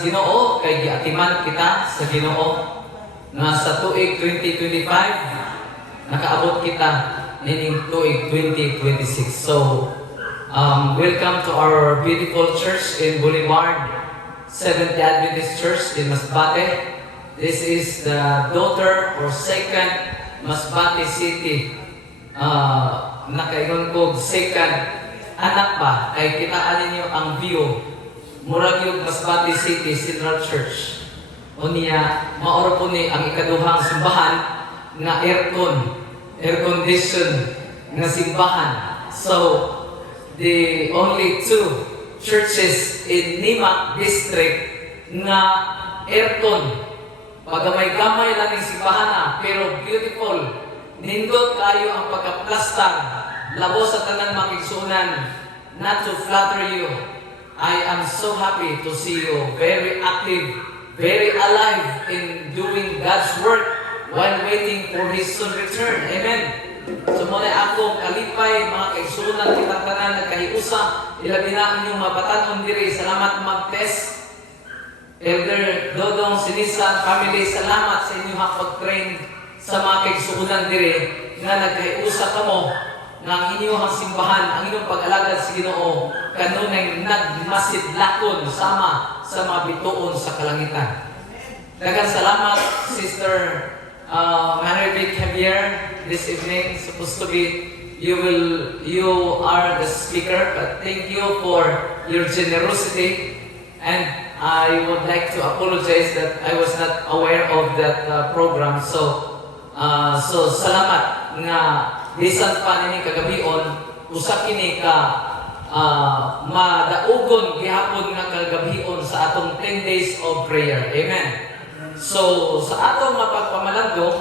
Ginoo kay giatiman kita sa Ginoo nga sa tuig 2025 nakaabot kita nining tuig 2026. So welcome to our beautiful church in Boulevard, Seventh-day Adventist Church in Masbate. This is the daughter or second Masbate City. Nakaingon ko second anak pa kay kitaan ninyo ang view murag yung Masbate City Central Church. O niya, maoro po ni ang ikaduhang simbahan na air condition na simbahan. So, the only two churches in Nimac District nga aircon. Pagamay-gamay lang yung simbahan na, pero beautiful. Nindot kayo ang pagkaplastar. Labo sa tanang makigsunan, not to flatter you. I am so happy to see you very active, very alive in doing God's work while waiting for His soon return. Amen. So muna akong kalipay, mga kaigsunan, kitang tanan, nagkahiusa, ilabi na inyong mapatanon diri. Salamat mag-test. Elder Dodong Sinisan family, salamat sa inyong pag-train sa mga kaigsunan diri nga nagkahiusa kamo nga ang inyong simbahan, ang inyong pag-alagad sa Ginoo kanunay nagmasidlakon sama sa mga bituon sa kalangitan. Daghang salamat, Sister Manerbit Javier, this evening. Supposed to be you are the speaker, but thank you for your generosity, and I would like to apologize that I was not aware of that program. So salamat nga bisan pa nini kagabion usa kini ka madaugon gihapon nga kagabion sa atong 10 days of prayer. Amen. So sa atong mapagpamalandong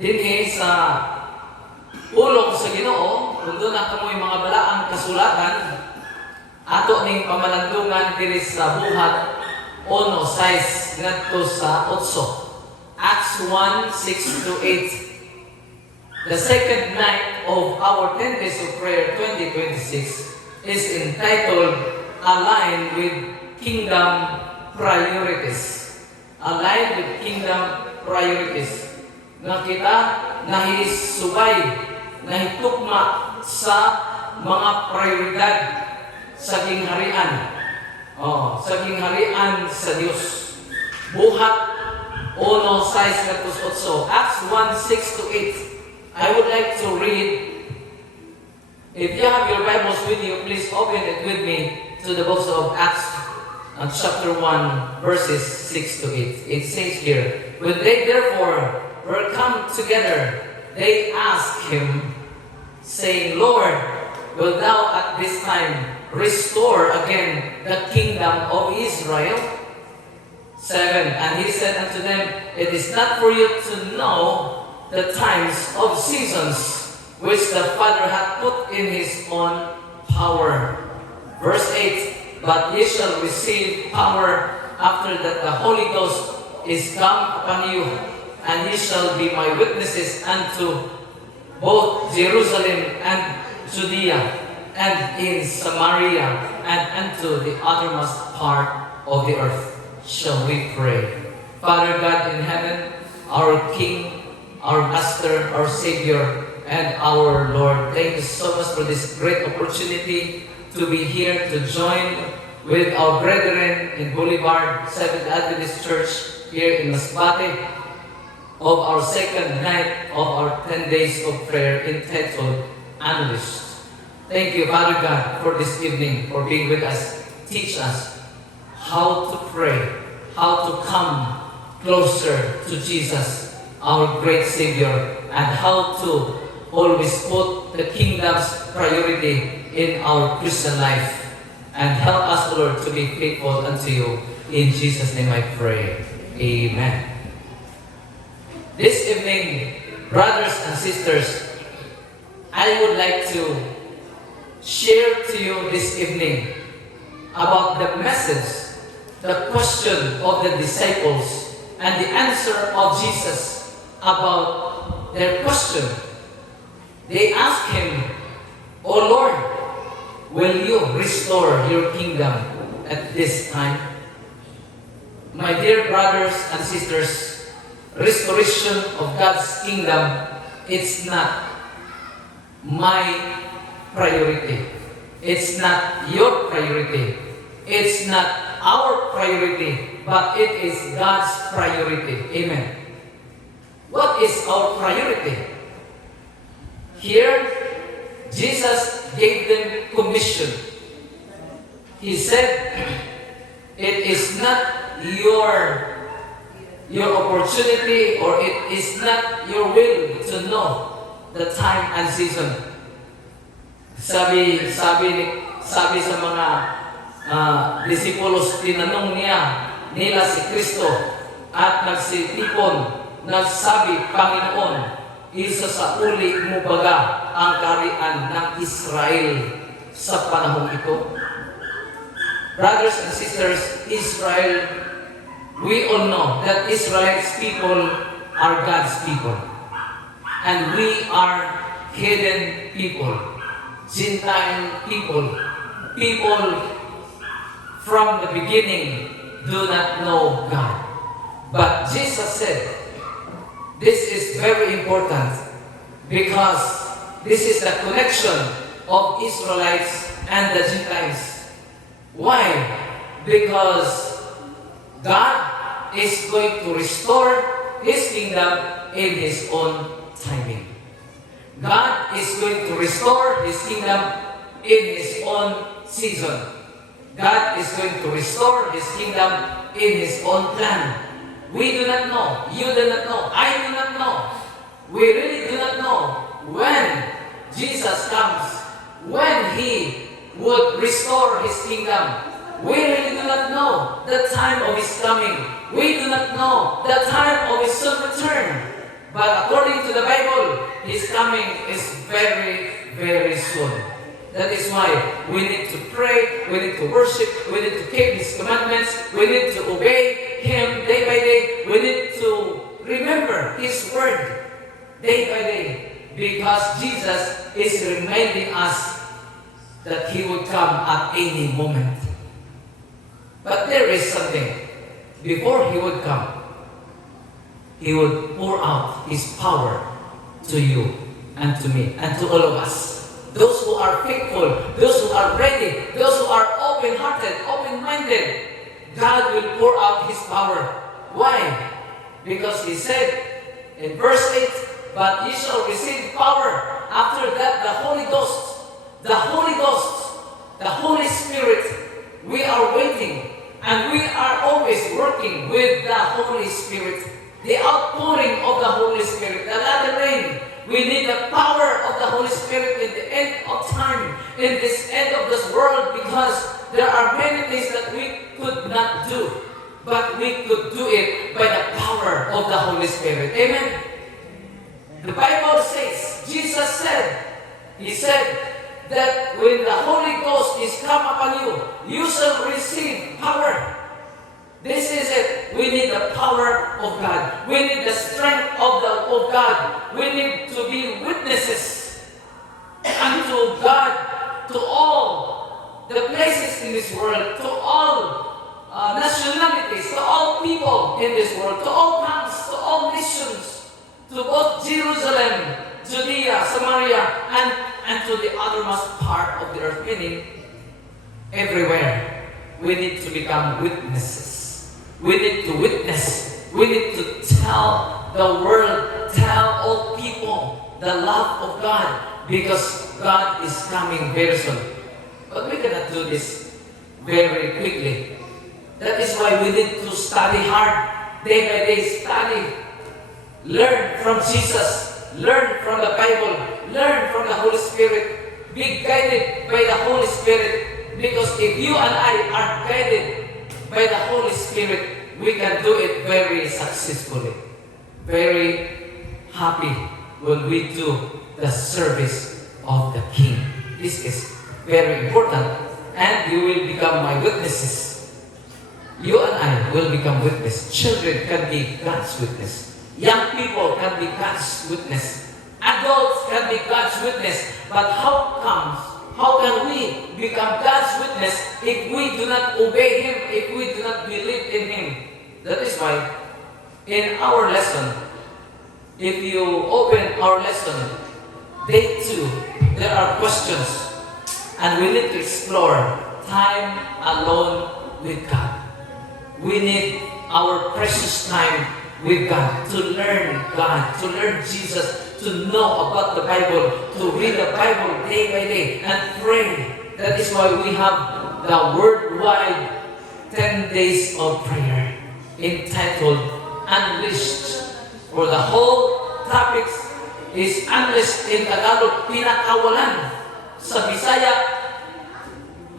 dinhi sa pulong sa Ginoo, kung doon na kamoy mga balaang kasulatan ato ning pamalandungan diri sa buhat 1:6 ngadto sa 8. Acts 1:6-8. The second night of our 10 days of prayer 2026 is entitled Aligned with Kingdom Priorities. Aligned with Kingdom Priorities. Nga kita nahisubay, nahitukma sa mga prioridad sa gingharian. Sa gingharian sa Diyos. Buhat 1:6-8. Acts 1:6-8. I would like to read. If you have your Bibles with you, please open it with me to the books of Acts, chapter 1, verses 6-8. It says here, when they therefore were come together, they asked him, saying, Lord, wilt thou at this time restore again the kingdom of Israel? 7. And he said unto them, it is not for you to know the times of seasons which the Father hath put in His own power. Verse 8, but ye shall receive power after that the Holy Ghost is come upon you, and ye shall be my witnesses unto both Jerusalem and Judea, and in Samaria, and unto the uttermost part of the earth. Shall we pray? Father God in heaven, our King, our Master, our Savior, and our Lord, thank you so much for this great opportunity to be here to join with our brethren in Boulevard, Seventh Adventist Church here in Masbate of our second night of our 10 days of prayer entitled Unleashed. Thank you, Father God, for this evening, for being with us. Teach us how to pray, how to come closer to Jesus, our great Savior, and how to always put the kingdom's priority in our Christian life. And help us, Lord, to be faithful unto you. In Jesus' name I pray. Amen. This evening, brothers and sisters, I would like to share to you this evening about the message, the question of the disciples, and the answer of Jesus about their question. They asked him, O Lord, will you restore your kingdom at this time? My dear brothers and sisters, restoration of God's kingdom, it's not my priority. It's not your priority. It's not our priority, but it is God's priority. Amen. What is our priority? Here, Jesus gave them commission. He said, it is not your opportunity, or it is not your will to know the time and season. Sabi sa mga disipulos, tinanong nila si Kristo at nagsitipon, nagsabi, Panginoon, isa sa uli mo baga ang kaharian ng Israel sa panahong ito? Brothers and sisters, Israel, we all know that Israel's people are God's people. And we are hidden people, Gentile people, people from the beginning do not know God. But Jesus said, this is very important because this is the connection of Israelites and the Gentiles. Why? Because God is going to restore His kingdom in His own timing. God is going to restore His kingdom in His own season. God is going to restore His kingdom in His own plan. We do not know. You do not know. I do not know. We really do not know when Jesus comes, when He would restore His kingdom. We really do not know the time of His coming. We do not know the time of His soon return. But according to the Bible, His coming is very, very soon. That is why we need to pray, we need to worship, we need to keep His commandments, we need to obey Him day by day. We need to remember His word day by day, because Jesus is reminding us that He would come at any moment. But there is something. Before He would come, He would pour out His power to you and to me and to all of us. Those who are faithful, those who are ready, those who are open-hearted, open-minded, God will pour out His power. Why? Because He said in verse 8, but ye shall receive power. After that, the Holy Ghost, the Holy Spirit, we are waiting, and we are always working with the Holy Spirit. The outpouring of the Holy Spirit, the latter rain. We need the power of the Holy Spirit in the end of time, in this end of this world, because there are many things that we could not do, but we could do it by the power of the Holy Spirit. Amen? The Bible says, Jesus said, He said that when the Holy Ghost is come upon you, you shall receive power. This is it. We need the power of God. We need the strength of God. We need to be witnesses unto God, to all the places in this world, to all nationalities, to all people in this world, to all tongues, to all nations, to both Jerusalem, Judea, Samaria, and to the othermost part of the earth, meaning everywhere. We need to become witnesses. We need to witness. We need to tell the world, tell all people the love of God, because God is coming very soon. But we cannot do this very quickly. That is why we need to study hard, day by day study. Learn from Jesus. Learn from the Bible. Learn from the Holy Spirit. Be guided by the Holy Spirit. Because if you and I are guided by the Holy Spirit, we can do it very successfully. Very happy when we do the service of the King. This is very important, and you will become my witnesses. You and I will become witnesses. Children can be God's witness. Young people can be God's witness. Adults can be God's witness. But how can we become God's witness if we do not obey Him, if we do not believe in Him? why in our lesson, if you open our lesson, day 2, there are questions. And we need to explore time alone with God. We need our precious time with God, to learn God, to learn Jesus, to know about the Bible, to read the Bible day by day, and pray. That is why we have the worldwide 10 days of prayer entitled Unleashed. For the whole topics is unleashed in Tagalog, pinakawalan. Sa Bisaya,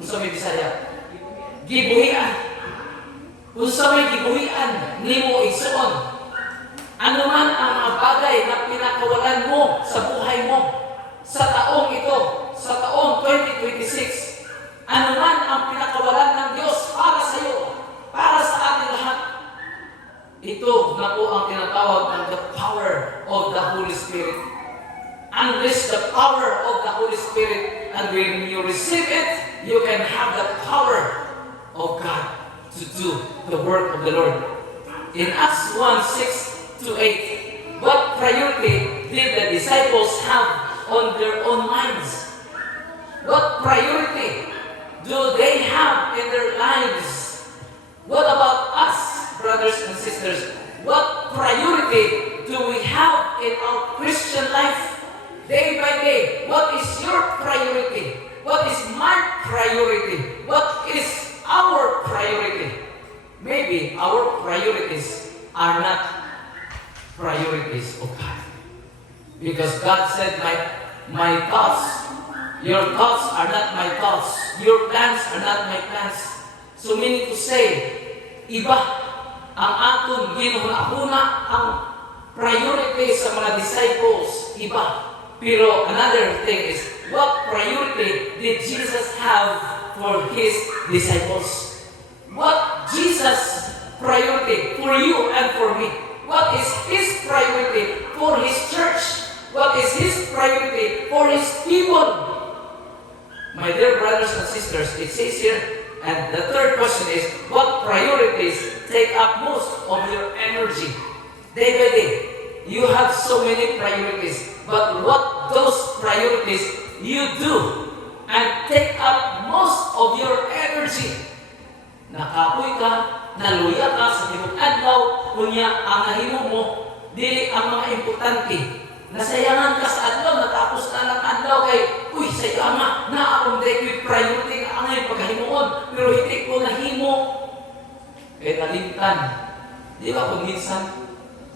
sa may Bisaya, gibuhian. Kung sa may gibuhian, nimo igsuon. Ano man ang mga bagay na pinakawalan mo sa buhay mo, sa taong ito, sa taong 2026, ano man ang pinakawalan ng Diyos para sa iyo, para sa ating lahat, ito na po ang tinatawag ng the power of the Holy Spirit. Unleash the power of the Holy Spirit, and when you receive it, you can have the power of God to do the work of the Lord. In Acts 1:6-8, what priority did the disciples have on their own minds? What priority do they have in their lives? What about us, brothers and sisters? What priority do we have in our Christian life? Day by day, what is your priority? What is my priority? What is our priority? Maybe our priorities are not priorities of God. Because God said, my thoughts, your thoughts are not my thoughts. Your plans are not my plans. So meaning to say, iba ang aton ginhuna-huna ang priority sa mga disciples, iba. Pero another thing is, what priority did Jesus have for His disciples? What Jesus' priority for you and for me? What is His priority for His church? What is His priority for His people? My dear brothers and sisters, it says here, and the third question is, what priorities take up most of your energy? Day by day, you have so many priorities. But what those priorities you do and take up most of your energy? Nakapoy ka, naluya ka sa tibok adlaw, kunya ang nahimo mo, dili ang mga importante. Nasayangan ka sa adlaw, natapos na lang adlaw kay, uy, sayama, na akong with priority nga angay pagkahimuon, pero hindi ko nahimo. Kaya nalimtan. Di ba kung minsan,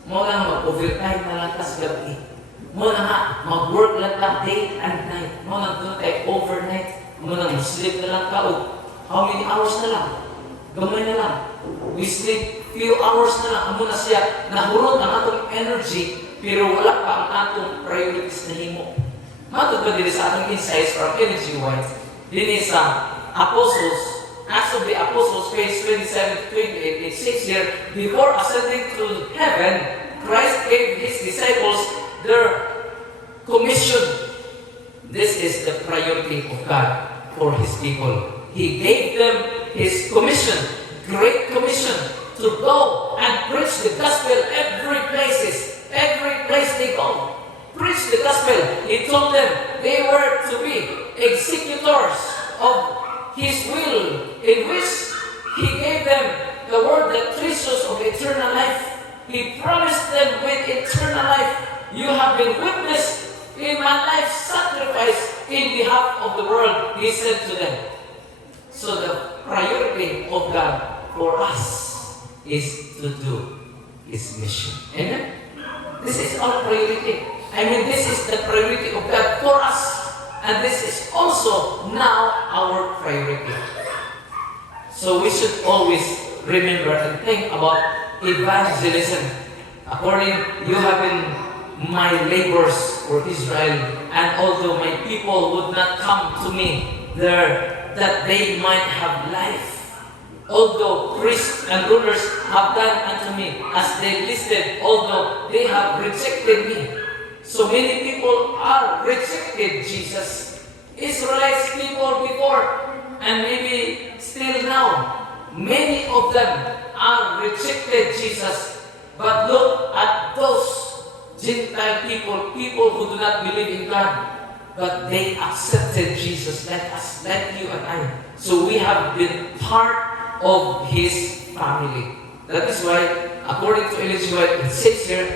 mo lang mag-overtime na lang ka sa gabi. Mo na nga, mag-work lang ka day and night. Mo na doon tayo overnight. Mo na sleep na lang ka. How many hours na lang? Gamay na lang. We sleep few hours na lang. Amo na siya, nahurot ang atong energy, pero wala pa ang atong priorities na himo. Matod ba dili sa atong insights from energy wise? Dili sa Apostles, Acts of the Apostles, page 27-28, it says here, before ascending to heaven, Christ gave His disciples their commission. This is the priority of God for His people. He gave them His commission, great commission, to go and preach the gospel every place they go. Preach the gospel. He told them they were to be executors of His will, in which He gave them the word, the treasures of eternal life. He promised them with eternal life. You have been witness in my life's sacrifice in behalf of the world, He said to them. So the priority of God for us is to do His mission. Amen? This is our priority. I mean, this is the priority of God for us. And this is also now our priority. So we should always remember and think about evangelism. According, you have been my labors for Israel, and although my people would not come to me there, that they might have life. Although priests and rulers have done unto me as they listed, although they have rejected me. So many people are rejected Jesus. Israelites people before, and maybe still now, many of them rejected Jesus. But look at those Gentile people, people who do not believe in God, but they accepted Jesus like us, like you and I. So we have been part of His family. That is why, according to Ellen G. White, it says here,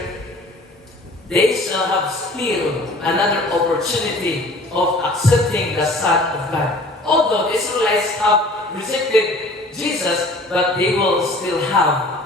they shall have still another opportunity of accepting the Son of God. Although the Israelites have rejected Jesus, but they will still have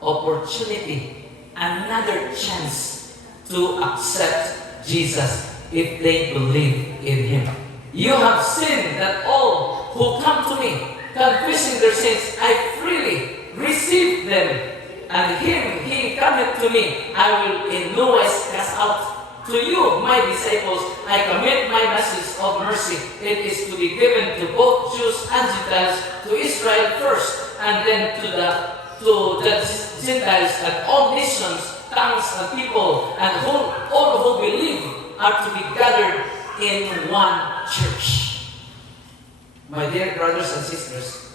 opportunity, another chance to accept Jesus if they believe in Him. You have seen that all who come to me, confessing their sins, I freely receive them. And him, he cometh to me, I will in no wise cast out. To you, my disciples, I commit my message of mercy. It is to be given to both Jews and Gentiles, to Israel first, and then to the Gentiles and all nations, tongues and people, and all who believe are to be gathered in one church. My dear brothers and sisters,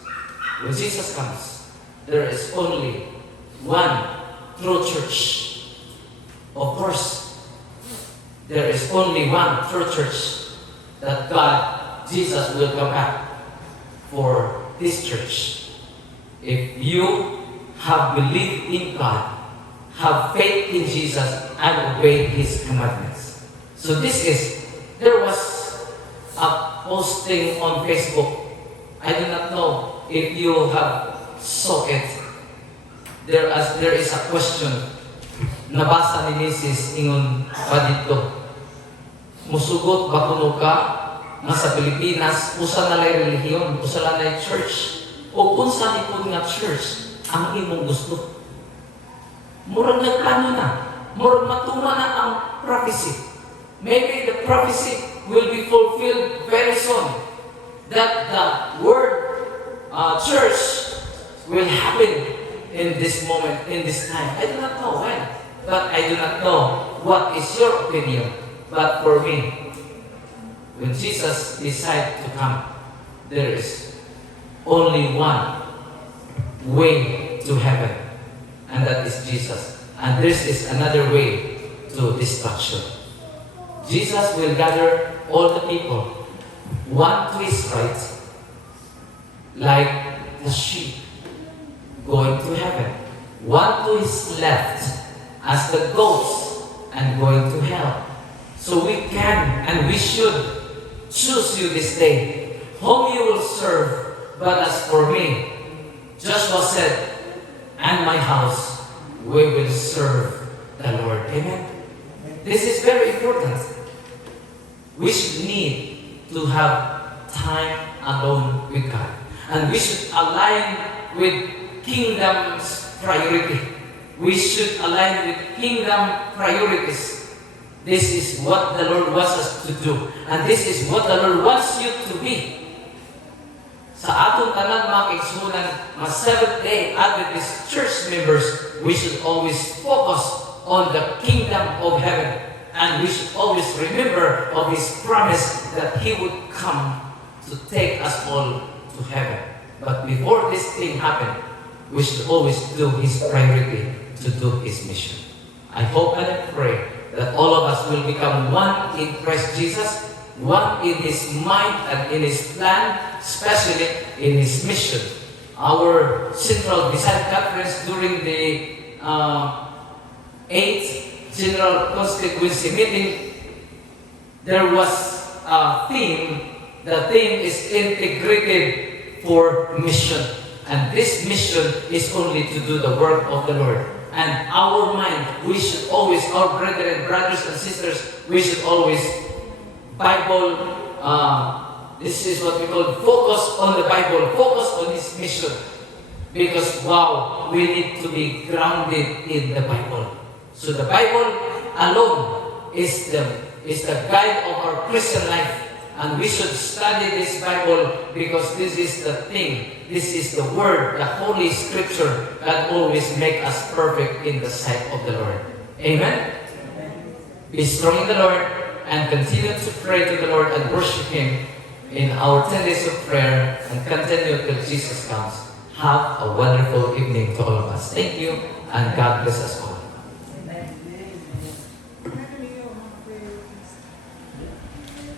when Jesus comes, there is only one true church. Of course, there is only one true church that God, Jesus, will come back for this church. If you have believed in God, have faith in Jesus, and obey His commandments. So there was a posting on Facebook. I do not know if you have saw it. There is a question. Nabasa ni Mrs. ingon pa dito. Musugot ba kuno ka nga sa Pilipinas usa na lay relihiyon, usa na lay church o unsa ni pud nga church ang imong gusto? Murag nagplano na. Murag matuma na ang prophecy. Maybe the prophecy will be fulfilled very soon. That the word church will happen in this moment, in this time. I do not know when, but I do not know what is your opinion. But for me, when Jesus decides to come, there is only one way to heaven, and that is Jesus. And this is another way to destruction. Jesus will gather all the people, one to his right, like the sheep going to heaven, one to his left as the goats and going to hell. So we can and we should choose you this day whom you will serve. But as for me, Joshua said, and my house, we will serve the Lord. Amen. This is very important. We should need to have time alone with God. And we should align with kingdom's priority. We should align with kingdom priorities. This is what the Lord wants us to do. And this is what the Lord wants you to be. Sa atong tanan mga kaigsunan, mga Seventh-day Adventist church members, we should always focus on the kingdom of heaven. And we should always remember of His promise that He would come to take us all to heaven. But before this thing happened, we should always do His priority to do His mission. I hope and I pray that all of us will become one in Christ Jesus, one in His mind and in His plan, especially in His mission. Our Central Vision Conference during the 8th General Constituency meeting, there was a theme. The theme is integrated for mission. And this mission is only to do the work of the Lord. And our mind, we should always, our brethren, brothers and sisters, we should always Bible, this is what we call focus on the Bible, focus on His mission. Because, wow, we need to be grounded in the Bible. So the Bible alone is the guide of our Christian life. And we should study this Bible because this is the thing, this is the Word, the Holy Scripture that always make us perfect in the sight of the Lord. Amen? Be strong in the Lord and continue to pray to the Lord and worship Him in our 10 days of prayer and continue till Jesus comes. Have a wonderful evening to all of us. Thank you, and God bless us all.